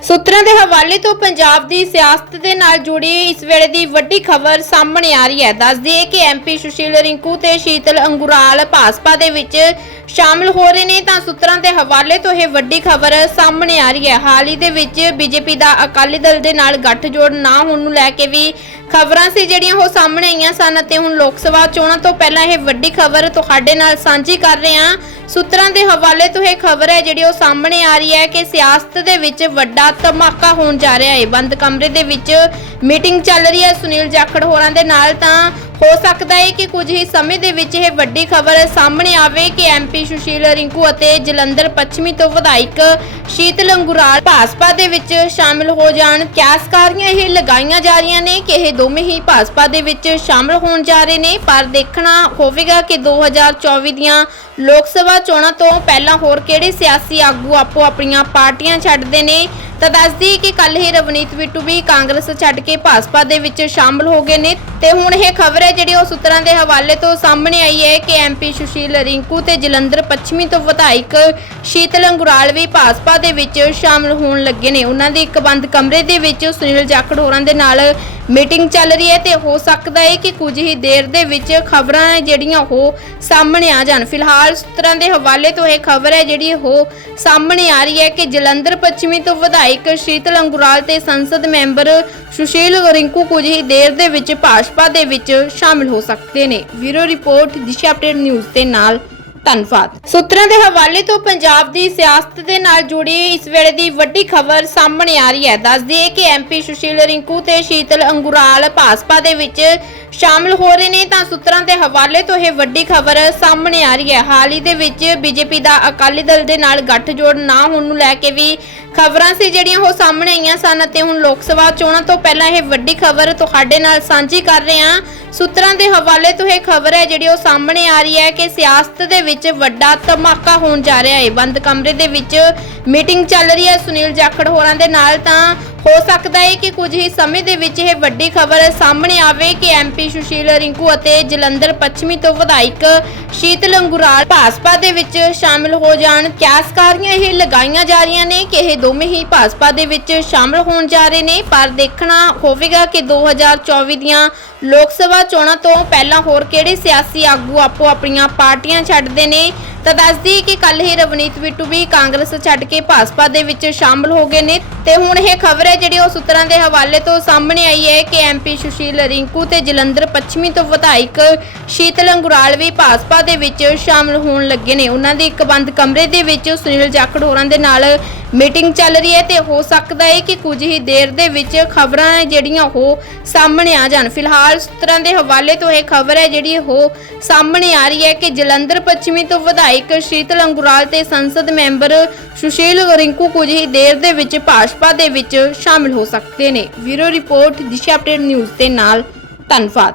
ਸੂਤਰਾਂ ਦੇ ਹਵਾਲੇ ਤੋਂ ਪੰਜਾਬ ਦੀ ਸਿਆਸਤ ਦੇ ਨਾਲ ਜੁੜੀ ਇਸ ਵੇਲੇ ਦੀ ਵੱਡੀ ਖਬਰ ਸਾਹਮਣੇ ਆ ਰਹੀ ਹੈ। ਦੱਸਦੀ ਹੈ ਕਿ ਐਮਪੀ ਸੁਸ਼ੀਲ ਰਿੰਕੂ ਤੇ ਸ਼ੀਤਲ ਅੰਗੁਰਾਲ ਭਾਜਪਾ ਦੇ ਵਿੱਚ ਸ਼ਾਮਲ ਹੋ ਰਹੇ ਨੇ ਤਾਂ ਸੂਤਰਾਂ ਦੇ ਹਵਾਲੇ ਤੋਂ ਇਹ ਵੱਡੀ ਖਬਰ ਸਾਹਮਣੇ ਆ ਰਹੀ ਹੈ। ਹਾਲ ਹੀ ਦੇ ਵਿੱਚ ਬੀਜੇਪੀ ਦਾ ਅਕਾਲੀ ਦਲ ਦੇ ਨਾਲ ਗੱਠਜੋੜ ਨਾ ਹੋਣ ਨੂੰ ਲੈ ਕੇ ਵੀ ਖਬਰਾਂ ਸੀ ਜਿਹੜੀਆਂ ਉਹ ਸਾਹਮਣੇ ਆਈਆਂ ਸਨ ਅਤੇ ਹੁਣ ਲੋਕ ਸਭਾ ਚੋਣਾਂ ਤੋਂ ਪਹਿਲਾਂ ਇਹ ਵੱਡੀ ਖਬਰ ਤੁਹਾਡੇ ਨਾਲ ਸਾਂਝੀ ਕਰ ਰਹੇ ਹਾਂ। ਸੂਤਰਾਂ ਦੇ ਹਵਾਲੇ ਤੋਂ ਇਹ ਖਬਰ ਹੈ, ਜਿਹੜੀ ਉਹ ਸਾਹਮਣੇ ਆ ਰਹੀ ਹੈ ਕਿ ਸਿਆਸਤ ਦੇ ਵਿੱਚ ਵੱਡਾ ਧਮਾਕਾ ਹੋਣ ਜਾ ਰਿਹਾ ਹੈ। ਬੰਦ ਕਮਰੇ ਦੇ ਵਿੱਚ ਮੀਟਿੰਗ ਚੱਲ ਰਹੀ ਹੈ ਸੁਨੀਲ ਜਾਖੜ ਹੋਰਾਂ ਦੇ ਨਾਲ। ਤਾਂ ਹੋ ਸਕਦਾ ਹੈ ਕਿ ਕੁਝ ਹੀ ਸਮੇਂ ਦੇ ਵਿੱਚ ਇਹ ਵੱਡੀ ਖਬਰ ਸਾਹਮਣੇ ਆਵੇ ਕਿ ਐਮਪੀ ਸੁਸ਼ੀਲ ਰਿੰਕੂ ਅਤੇ ਜਲੰਧਰ ਪੱਛਮੀ ਤੋਂ ਵਿਧਾਇਕ ਸ਼ੀਤਲ ਅੰਗੁਰਾਲ ਭਾਜਪਾ ਦੇ ਵਿੱਚ ਸ਼ਾਮਿਲ ਹੋ ਜਾਣ। ਕਿਆਸਕਾਰੀਆਂ ਇਹ ਲਗਾਈਆਂ ਜਾ ਰਹੀਆਂ ਨੇ ਕਿ ਇਹ ਦੋਵੇਂ ਹੀ ਭਾਜਪਾ ਦੇ ਵਿੱਚ ਸ਼ਾਮਲ ਹੋਣ ਜਾ ਰਹੇ ਨੇ, ਪਰ ਦੇਖਣਾ ਹੋਵੇਗਾ ਕਿ 2024 ਦੀਆਂ ਲੋਕ ਸਭਾ ਚੋਣਾਂ ਤੋਂ ਪਹਿਲਾਂ ਹੋਰ ਕਿਹੜੇ ਸਿਆਸੀ ਆਗੂ ਆਪੋ ਆਪਣੀਆਂ ਪਾਰਟੀਆਂ ਛੱਡਦੇ ਨੇ। ਤਾਂ ਦੱਸਦੀ ਕਿ ਕੱਲ ਹੀ ਰਵਨੀਤ ਬਿੱਟੂ ਵੀ ਕਾਂਗਰਸ ਛੱਡ ਕੇ ਭਾਜਪਾ ਦੇ ਵਿੱਚ ਸ਼ਾਮਲ ਹੋ ਗਏ ਨੇ ਤੇ ਹੁਣ ਇਹ ਖਬਰ ਹੈ ਜਿਹੜੀ ਉਹ ਸੂਤਰਾਂ ਦੇ ਹਵਾਲੇ ਤੋਂ ਸਾਹਮਣੇ ਆਈ ਹੈ ਕਿ ਐਮਪੀ ਸੁਸ਼ੀਲ ਰਿੰਕੂ ਤੇ ਜਲੰਧਰ ਪੱਛਮੀ ਤੋਂ ਵਿਧਾਇਕ ਸ਼ੀਤਲ ਅੰਗੁਰਾਲ ਵੀ ਭਾਜਪਾ ਦੇ ਵਿੱਚ ਸ਼ਾਮਲ ਹੋਣ ਲੱਗੇ ਨੇ। ਉਹਨਾਂ ਦੇ ਇੱਕ ਬੰਦ ਕਮਰੇ ਦੇ ਵਿੱਚ ਸੁਨੀਲ ਜਾਖੜ ਹੋਰਾਂ ਦੇ ਨਾਲ ਮੀਟਿੰਗ ਚੱਲ ਰਹੀ ਹੈ ਤੇ ਹੋ ਸਕਦਾ ਹੈ ਕਿ ਕੁਝ ਹੀ ਦੇਰ ਦੇ ਵਿੱਚ ਖਬਰਾਂ ਜਿਹੜੀਆਂ ਉਹ ਸਾਹਮਣੇ ਆ ਜਾਣ। ਫਿਲਹਾਲ ਸੂਤਰਾਂ ਦੇ ਹਵਾਲੇ ਤੋਂ ਇਹ ਖਬਰ ਹੈ ਜਿਹੜੀ ਉਹ ਸਾਹਮਣੇ ਆ ਰਹੀ ਹੈ ਕਿ ਜਲੰਧਰ ਪੱਛਮੀ ਤੋਂ ਵਿਧਾਇਕ ਸ਼ੀਤਲ ਅੰਗੁਰਾਲ ਤੇ ਸੰਸਦ ਮੈਂਬਰ ਸੁਸ਼ੀਲ ਰਿੰਕੂ ਕੁਝ ਹੀ ਦੇਰ ਦੇ ਵਿੱਚ ਭਾਜਪਾ ਦੇ ਵਿੱਚ ਸ਼ਾਮਲ ਹੋ ਸਕਦੇ ਨੇ। ਵੀਰੋ ਰਿਪੋਰਟ, ਦਿਸ਼ਾ ਅਪਡੇਟ ਨਿਊਜ਼ ਦੇ ਨਾਲ ਧੰਨਵਾਦ। ਸੂਤਰਾਂ ਦੇ ਹਵਾਲੇ ਤੋਂ ਪੰਜਾਬ ਦੀ ਸਿਆਸਤ ਦੇ ਨਾਲ ਜੁੜੀ ਇਸ ਵੇਲੇ ਦੀ ਵੱਡੀ ਖਬਰ ਸਾਹਮਣੇ ਆ ਰਹੀ ਹੈ। ਦੱਸਦੀ ਹੈ ਕਿ ਐਮਪੀ ਸੁਸ਼ੀਲ ਰਿੰਕੂ ਤੇ ਸ਼ੀਤਲ ਅੰਗੁਰਾਲ ਭਾਜਪਾ ਦੇ ਵਿੱਚ ਸ਼ਾਮਲ ਹੋ ਰਹੇ ਨੇ ਤਾਂ ਸੂਤਰਾਂ ਦੇ ਹਵਾਲੇ ਤੋਂ ਇਹ ਵੱਡੀ ਖਬਰ ਸਾਹਮਣੇ ਆ ਰਹੀ ਹੈ। ਹਾਲ ਹੀ ਦੇ ਵਿੱਚ ਬੀਜੇਪੀ ਦਾ ਅਕਾਲੀ ਦਲ ਦੇ ਨਾਲ ਗੱਠਜੋੜ ਨਾ ਹੋਣ ਨੂੰ ਲੈ ਕੇ ਵੀ ਖਬਰਾਂ ਸੀ ਜਿਹੜੀਆਂ ਉਹ ਸਾਹਮਣੇ ਆਈਆਂ ਸਨ ਅਤੇ ਹੁਣ ਲੋਕ ਸਭਾ ਚੋਣਾਂ ਤੋਂ ਪਹਿਲਾਂ ਇਹ ਵੱਡੀ ਖਬਰ ਤੁਹਾਡੇ ਨਾਲ ਸਾਂਝੀ ਕਰ ਰਹੇ ਹਾਂ। ਸੂਤਰਾਂ ਦੇ ਹਵਾਲੇ ਤੋਂ ਇਹ ਖਬਰ ਹੈ ਜਿਹੜੀ ਉਹ ਸਾਹਮਣੇ ਆ ਰਹੀ ਹੈ ਕਿ ਸਿਆਸਤ ਦੇ ਵਿੱਚ ਵੱਡਾ ਧਮਾਕਾ ਹੋਣ ਜਾ ਰਿਹਾ ਹੈ। ਬੰਦ ਕਮਰੇ ਦੇ ਵਿੱਚ ਮੀਟਿੰਗ ਚੱਲ ਰਹੀ ਹੈ ਸੁਨੀਲ ਜਾਖੜ ਹੋਰਾਂ ਦੇ ਨਾਲ। ਤਾਂ ਹੋ ਸਕਦਾ ਹੈ ਕਿ ਕੁਝ ਹੀ ਸਮੇਂ ਦੇ ਵਿੱਚ ਇਹ ਵੱਡੀ ਖਬਰ ਸਾਹਮਣੇ ਆਵੇ ਕਿ ਐਮਪੀ ਸੁਸ਼ੀਲ ਰਿੰਕੂ ਅਤੇ ਜਲੰਧਰ ਪੱਛਮੀ ਤੋਂ ਵਿਧਾਇਕ ਸ਼ੀਤਲ ਅੰਗੁਰਾਲ ਭਾਜਪਾ ਦੇ ਵਿੱਚ ਸ਼ਾਮਿਲ ਹੋ ਜਾਣ। ਕਿਆਸਕਾਰੀਆਂ ਇਹ ਲਗਾਈਆਂ ਜਾ ਰਹੀਆਂ ਨੇ ਕਿ ਇਹ ਦੋਵੇਂ ਹੀ ਭਾਜਪਾ ਦੇ ਵਿੱਚ ਸ਼ਾਮਲ ਹੋਣ ਜਾ ਰਹੇ ਨੇ। ਪਰ ਦੇਖਣਾ ਹੋਵੇਗਾ ਕਿ 2024 ਦੀਆਂ ਲੋਕ ਸਭਾ ਚੋਣਾਂ ਤੋਂ ਪਹਿਲਾਂ ਹੋਰ ਕਿਹੜੇ ਸਿਆਸੀ ਆਗੂ ਆਪੋ ਆਪਣੀਆਂ ਪਾਰਟੀਆਂ ਛੱਡਦੇ ਨੇ? ਤਾਂ ਦੱਸਦੀ ਕਿ ਕੱਲ ਹੀ ਰਵਨੀਤ ਬਿੱਟੂ ਵੀ ਕਾਂਗਰਸ ਛੱਡ ਕੇ ਭਾਜਪਾ ਦੇ ਵਿੱਚ ਸ਼ਾਮਲ ਹੋ ਗਏ ਨੇ ਤੇ ਹੁਣ ਇਹ ਖਬਰ ਹੈ ਜਿਹੜੀ ਉਹ ਸੂਤਰਾਂ ਦੇ ਹਵਾਲੇ ਤੋਂ ਸਾਹਮਣੇ ਆਈ ਹੈ ਕਿ ਐਮਪੀ ਸੁਸ਼ੀਲ ਰਿੰਕੂ ਤੇ ਜਲੰਧਰ ਪੱਛਮੀ ਤੋਂ ਵਿਧਾਇਕ ਸ਼ੀਤਲ ਅੰਗੁਰਾਲ ਵੀ ਭਾਜਪਾ ਦੇ ਵਿੱਚ ਸ਼ਾਮਲ ਹੋਣ ਲੱਗੇ ਨੇ। ਉਹਨਾਂ ਦੇ ਇੱਕ ਬੰਦ ਕਮਰੇ ਦੇ ਵਿੱਚ ਸੁਨੀਲ ਜਾਖੜ ਹੋਰਾਂ ਦੇ ਨਾਲ ਮੀਟਿੰਗ ਚੱਲ ਰਹੀ ਹੈ ਤੇ ਹੋ ਸਕਦਾ ਹੈ ਕਿ ਕੁਝ ਹੀ ਦੇਰ ਦੇ ਵਿੱਚ ਖਬਰਾਂ ਜਿਹੜੀਆਂ ਉਹ ਸਾਹਮਣੇ ਆ ਜਾਣ। ਫਿਲਹਾਲ ਸੂਤਰਾਂ ਦੇ ਹਵਾਲੇ ਤੋਂ ਇਹ ਖਬਰ ਹੈ ਜਿਹੜੀ ਉਹ ਸਾਹਮਣੇ ਆ ਰਹੀ ਹੈ ਕਿ ਜਲੰਧਰ ਪੱਛਮੀ ਤੋਂ ਵਿਧਾਇਕ ਸ਼ੀਤਲ ਅੰਗੁਰਾਲ ਤੇ ਸੰਸਦ ਮੈਂਬਰ ਸੁਸ਼ੀਲ ਰਿੰਕੂ ਕੁਝ ਹੀ ਦੇਰ ਦੇ ਵਿੱਚ ਭਾਜਪਾ ਦੇ ਵਿੱਚ ਸ਼ਾਮਲ ਹੋ ਸਕਦੇ ਨੇ। ਵੀਰੋ ਰਿਪੋਰਟ, ਦਿਸ਼ਾ ਅਪਡੇਟ ਨਿਊਜ਼ ਦੇ ਨਾਲ ਧੰਨਵਾਦ।